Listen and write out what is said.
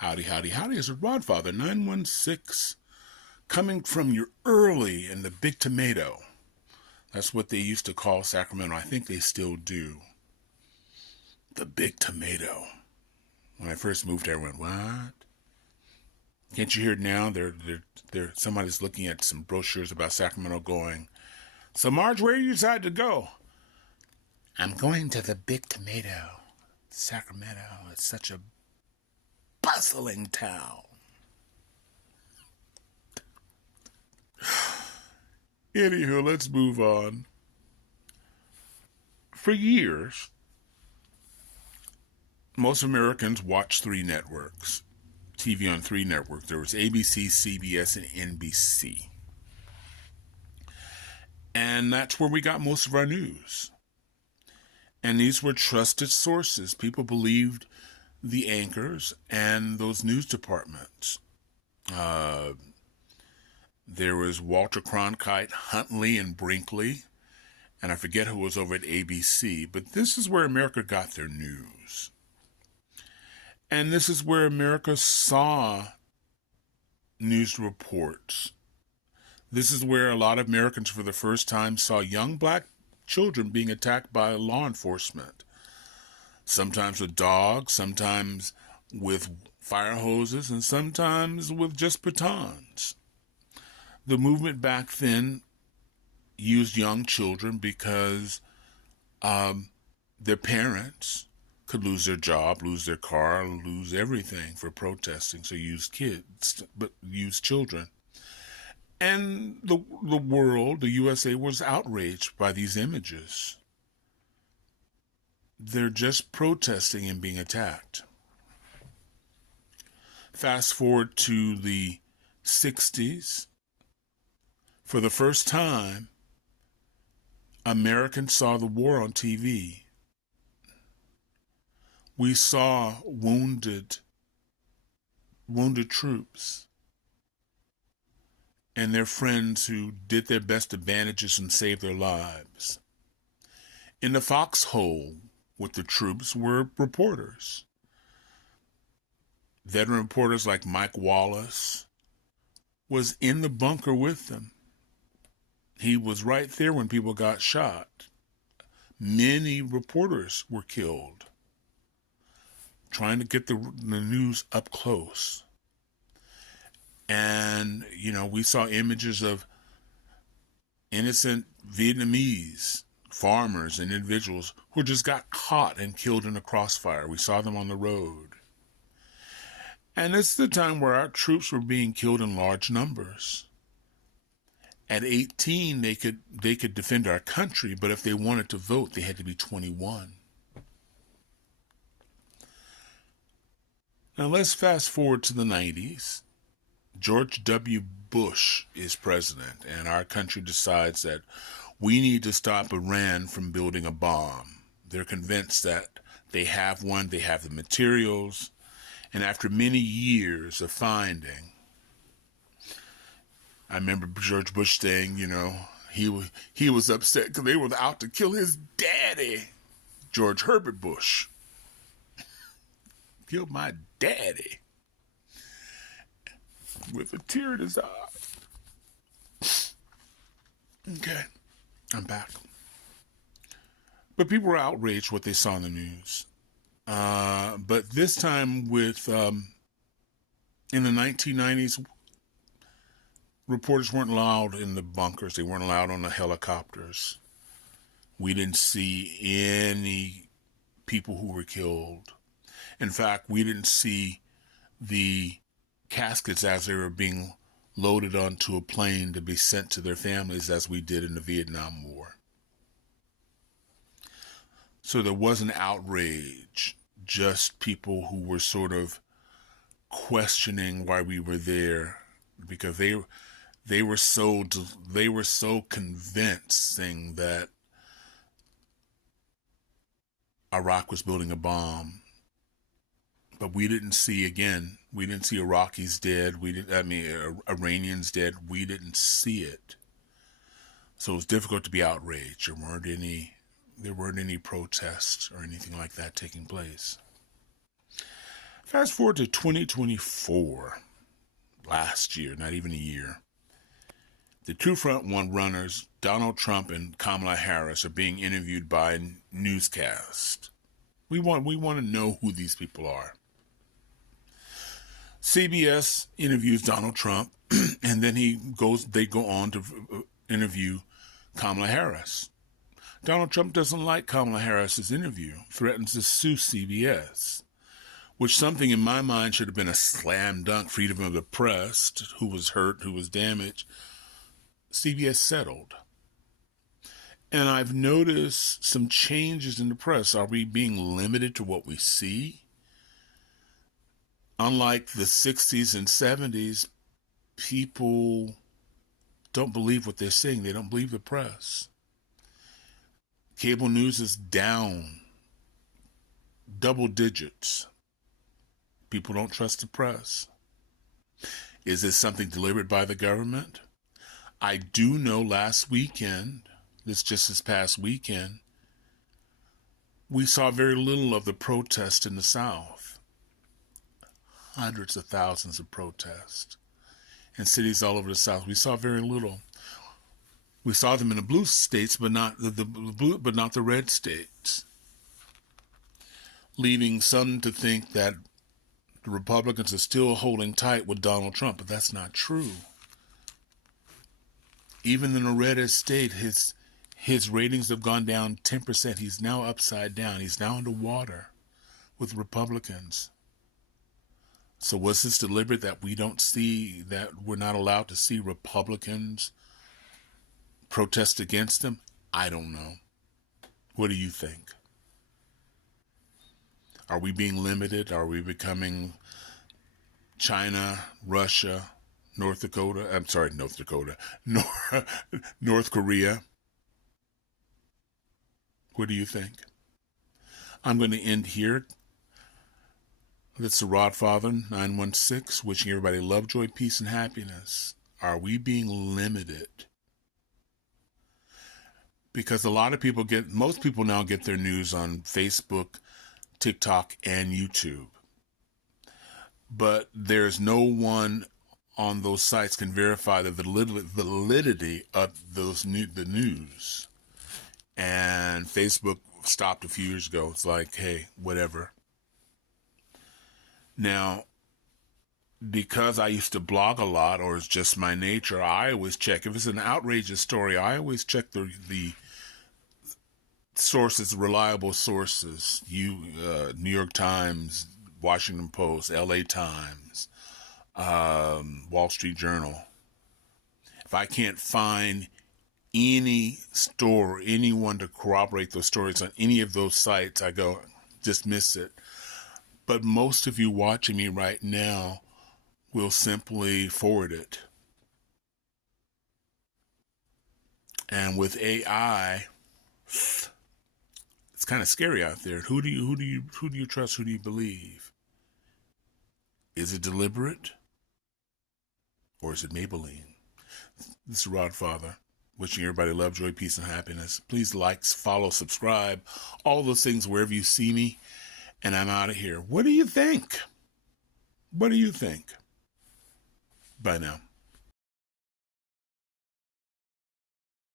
Howdy, howdy, howdy. It's Rodfather 916 coming from you early in the Big Tomato. That's what they used to call Sacramento. I think they still do. The Big Tomato. When I first moved there, I went, what? Can't you hear it now? Somebody's looking at some brochures about Sacramento going, so Marge, where you decide to go? I'm going to the Big Tomato. Sacramento. It's such a bustling town. Anywho, let's move on. For years, most Americans watched three networks. TV on three networks. There was ABC, CBS, and NBC. And that's where we got most of our news. And these were trusted sources. People believed the anchors and those news departments. There was Walter Cronkite, Huntley, and Brinkley. And I forget who was over at ABC. But this is where America got their news. And this is where America saw news reports. This is where a lot of Americans for the first time saw young black children being attacked by law enforcement. Sometimes with dogs, sometimes with fire hoses, and sometimes with just batons. The movement back then used young children because their parents could lose their job, lose their car, lose everything for protesting. So used kids, but used children. And the world, the USA, was outraged by these images. They're just protesting and being attacked. Fast forward to the 60s. For the first time, Americans saw the war on TV. We saw wounded troops and their friends who did their best to bandage us and save their lives. In the foxhole with the troops were reporters. Veteran reporters like Mike Wallace was in the bunker with them. He was right there when people got shot. Many reporters were killed trying to get the news up close. And, we saw images of innocent Vietnamese farmers and individuals who just got caught and killed in a crossfire. We saw them on the road. And this is the time where our troops were being killed in large numbers. At 18, they could defend our country, but if they wanted to vote, they had to be 21. Now let's fast forward to the 90s. George W. Bush is president, and our country decides that we need to stop Iran from building a bomb. They're convinced that they have one, they have the materials, and after many years of finding, I remember George Bush saying, he was upset because they were out to kill his daddy, George Herbert Bush. Killed my daddy. With a tear in his eye. Okay, I'm back. But people were outraged what they saw in the news. But this time with, in the 1990s, reporters weren't allowed in the bunkers. They weren't allowed on the helicopters. We didn't see any people who were killed. In fact, we didn't see the caskets as they were being loaded onto a plane to be sent to their families as we did in the Vietnam War. So there wasn't outrage, just people who were sort of questioning why we were there, because they were so convincing that Iraq was building a bomb. But we didn't see Iraqis dead. Iranians dead. We didn't see it. So it was difficult to be outraged. There weren't any protests or anything like that taking place. Fast forward to 2024, last year, not even a year. The two front one runners, Donald Trump and Kamala Harris, are being interviewed by a newscast. We want to know who these people are. CBS interviews Donald Trump, and then they go on to interview Kamala Harris. Donald Trump doesn't like Kamala Harris's interview, threatens to sue CBS, which something in my mind should have been a slam dunk, freedom of the press, who was hurt, who was damaged. CBS settled. And I've noticed some changes in the press. Are we being limited to what we see? Unlike the 60s and 70s, people don't believe what they're seeing. They don't believe the press. Cable news is down double digits. People don't trust the press. Is this something delivered by the government? I do know last weekend, this past weekend, we saw very little of the protest in the South. Hundreds of thousands of protests in cities all over the South. We saw very little. We saw them in the blue states, but not the red states, leading some to think that the Republicans are still holding tight with Donald Trump, but that's not true. Even in the reddest state, his ratings have gone down 10%. He's now upside down. He's now underwater with Republicans. So was this deliberate that we don't see, that we're not allowed to see Republicans protest against him? I don't know. What do you think? Are we being limited? Are we becoming China, Russia, North Korea? What do you think? I'm going to end here. That's the Rodfather 916, wishing everybody love, joy, peace, and happiness. Are we being limited? Because most people now get their news on Facebook, TikTok, and YouTube. But there's no one on those sites can verify the validity of the news. And Facebook stopped a few years ago. It's like, hey, whatever. Now, because I used to blog a lot, or it's just my nature, I always check. If it's an outrageous story, I always check the sources, reliable sources. New York Times, Washington Post, LA Times, Wall Street Journal. If I can't find any store, anyone to corroborate those stories on any of those sites, I go, dismiss it. But most of you watching me right now will simply forward it. And with AI, it's kind of scary out there. Who do you trust? Who do you believe? Is it deliberate? Or is it Maybelline? This is Rodfather, wishing everybody love, joy, peace, and happiness. Please like, follow, subscribe, all those things wherever you see me. And I'm out of here. What do you think? What do you think? Bye now.